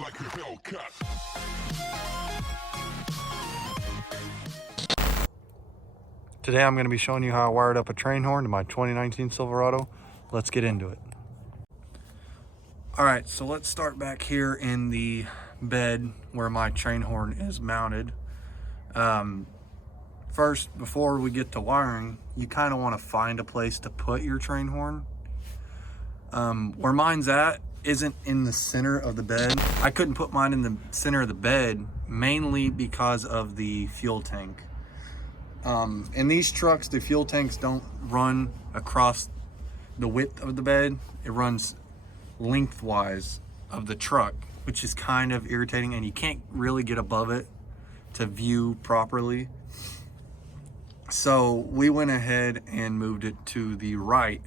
like a Hellcat. Today I'm going to be showing you how I wired up a train horn to my 2019 Silverado. Let's get into it. Alright, so let's start back here in the bed where my train horn is mounted. First, before we get to wiring, you kind of want to find a place to put your train horn. Where mine's at isn't in the center of the bed. I couldn't put mine in the center of the bed mainly because of the fuel tank. In these trucks, the fuel tanks don't run across the width of the bed. It runs lengthwise of the truck, which is kind of irritating, and you can't really get above it to view properly. So we went ahead and moved it to the right.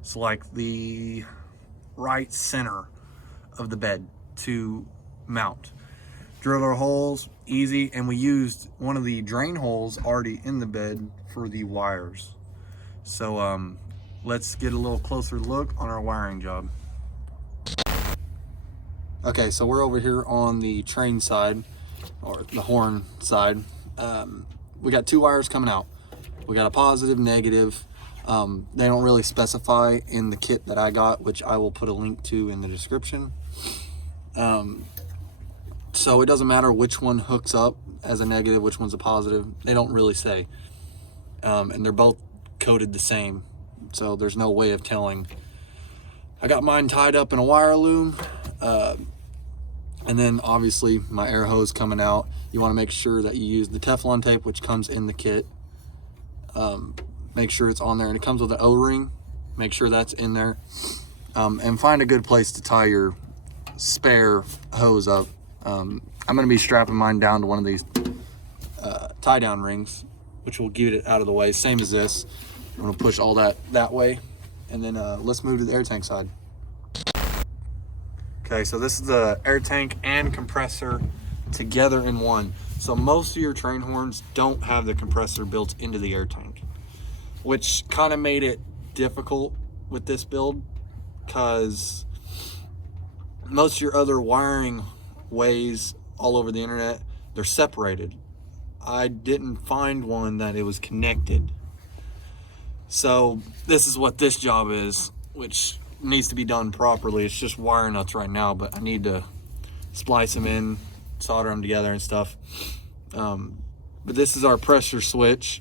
It's like the right center of the bed to mount. Drilled our holes, easy, and we used one of the drain holes already in the bed for the wires. So let's get a little closer look on our wiring job. Okay, so we're over here on the train side, or the horn side. We got two wires coming out. We got a positive, negative. They don't really specify in the kit that I got, which I will put a link to in the description. So it doesn't matter which one hooks up as a negative, which one's a positive. They don't really say. And they're both coded the same, so there's no way of telling. I got mine tied up in a wire loom. And then obviously my air hose coming out. You want to make sure that you use the Teflon tape, which comes in the kit. Make sure it's on there, and it comes with an O-ring. Make sure that's in there. And find a good place to tie your spare hose up. I'm going to be strapping mine down to one of these tie down rings, which will get it out of the way, same as this. I'm going to push all that way, and then let's move to the air tank side. Okay, so this is the air tank and compressor together in one. So most of your train horns don't have the compressor built into the air tank, which kind of made it difficult with this build, because most of your other wiring ways all over the internet, they're separated. I didn't find one that it was connected. So this is what this job is, which needs to be done properly. It's just wire nuts right now, but I need to splice them in, solder them together and stuff. But this is our pressure switch,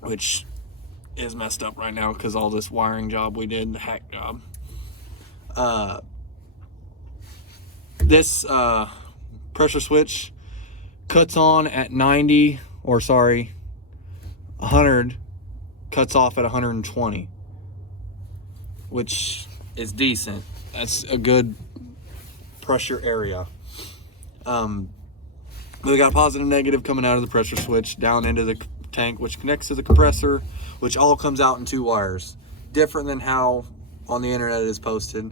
which is messed up right now because all this wiring job we did, the hack job. This pressure switch cuts on at 90, or sorry, 100, cuts off at 120, which is decent. That's a good pressure area. We got positive, negative coming out of the pressure switch down into the tank, which connects to the compressor, which all comes out in two wires, different than how on the internet it is posted.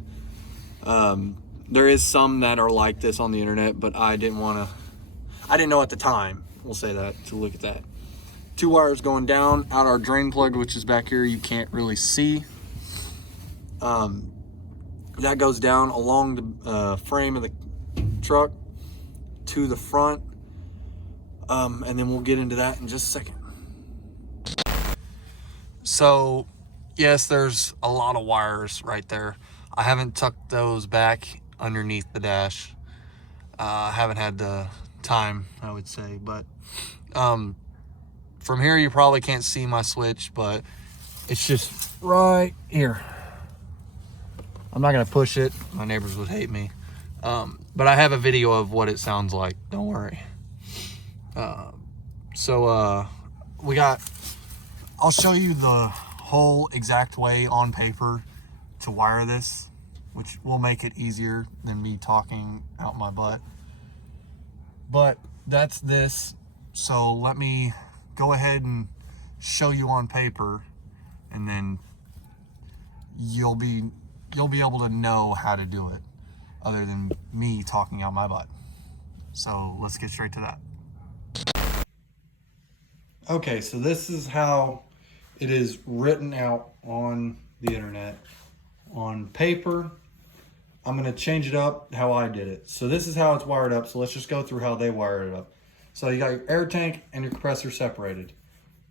There is some that are like this on the internet, but I didn't know at the time, we'll say that, to look at that. Two wires going down out our drain plug, which is back here, you can't really see. That goes down along the frame of the truck to the front, and then we'll get into that in just a second. So yes, there's a lot of wires right there. I haven't tucked those back underneath the dash. I haven't had the time, I would say, but from here you probably can't see my switch, but it's just right here. I'm not gonna push it, my neighbors would hate me, but I have a video of what it sounds like, don't worry. I'll show you the whole exact way on paper to wire this, which will make it easier than me talking out my butt. But that's this, so let me go ahead and show you on paper, and then you'll be able to know how to do it other than me talking out my butt. So let's get straight to that. Okay, so this is how it is written out on the internet. On paper, I'm going to change it up how I did it. So this is how it's wired up. So let's just go through how they wired it up. So you got your air tank and your compressor separated.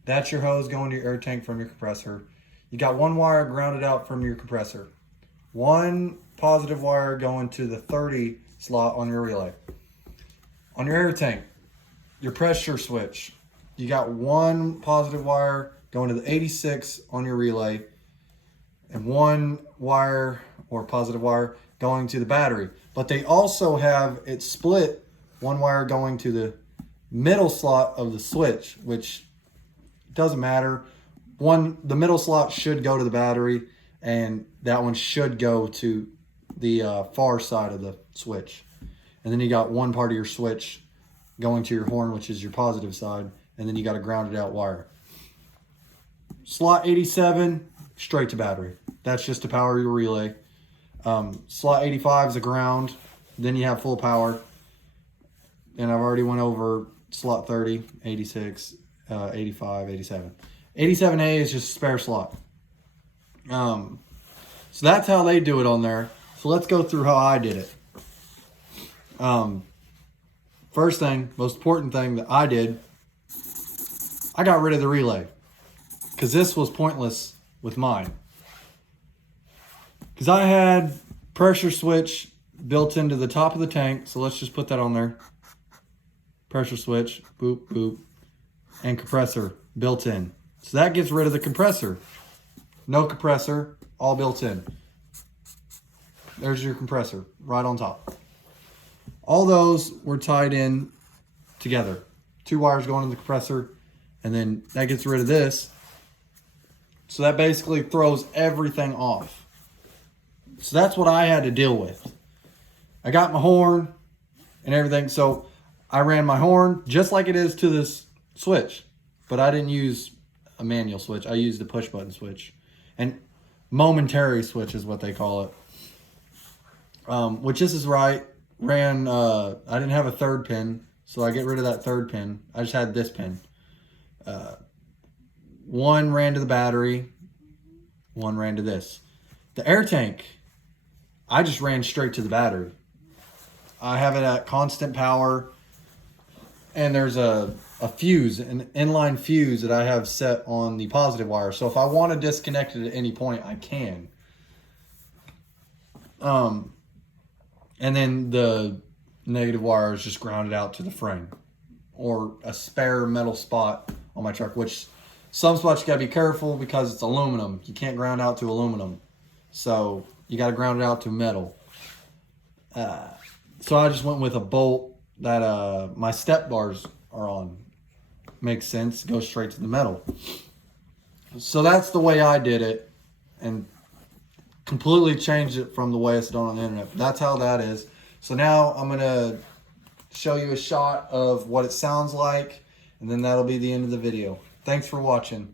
That's your hose going to your air tank from your compressor. You got one wire grounded out from your compressor. One positive wire going to the 30 slot on your relay. On your air tank, your pressure switch, you got one positive wire going to the 86 on your relay and one wire or positive wire going to the battery. But they also have it split, one wire going to the middle slot of the switch, which doesn't matter. The middle slot should go to the battery, and that one should go to the far side of the switch. And then you got one part of your switch going to your horn, which is your positive side, and then you got a grounded out wire. Slot 87, straight to battery. That's just to power your relay. Slot 85 is a ground. Then you have full power. And I've already went over slot 30, 86, 85, 87. 87A is just a spare slot. So that's how they do it on there. So let's go through how I did it. First thing, most important thing that I did, I got rid of the relay. Because this was pointless with mine. Because I had pressure switch built into the top of the tank. So let's just put that on there. Pressure switch, boop, boop. And compressor built in. So that gets rid of the compressor. No compressor, all built in. There's your compressor right on top. All those were tied in together. Two wires going in the compressor, and then that gets rid of this. So that basically throws everything off. So that's what I had to deal with. I got my horn and everything. So I ran my horn just like it is to this switch, but I didn't use a manual switch. I used the push button switch, and momentary switch is what they call it. Which this is right. I didn't have a third pin, so I get rid of that third pin. I just had this pin. One ran to the battery, one ran to this. The air tank, I just ran straight to the battery. I have it at constant power, and there's an inline fuse that I have set on the positive wire. So if I want to disconnect it at any point, I can. And then the negative wire is just grounded out to the frame or a spare metal spot on my truck, which some spots you gotta be careful because it's aluminum. You can't ground out to aluminum. So you gotta ground it out to metal. So I just went with a bolt that my step bars are on. Makes sense, goes straight to the metal. So that's the way I did it, and completely changed it from the way it's done on the internet. But that's how that is. So now I'm gonna show you a shot of what it sounds like, and then that'll be the end of the video. Thanks for watching.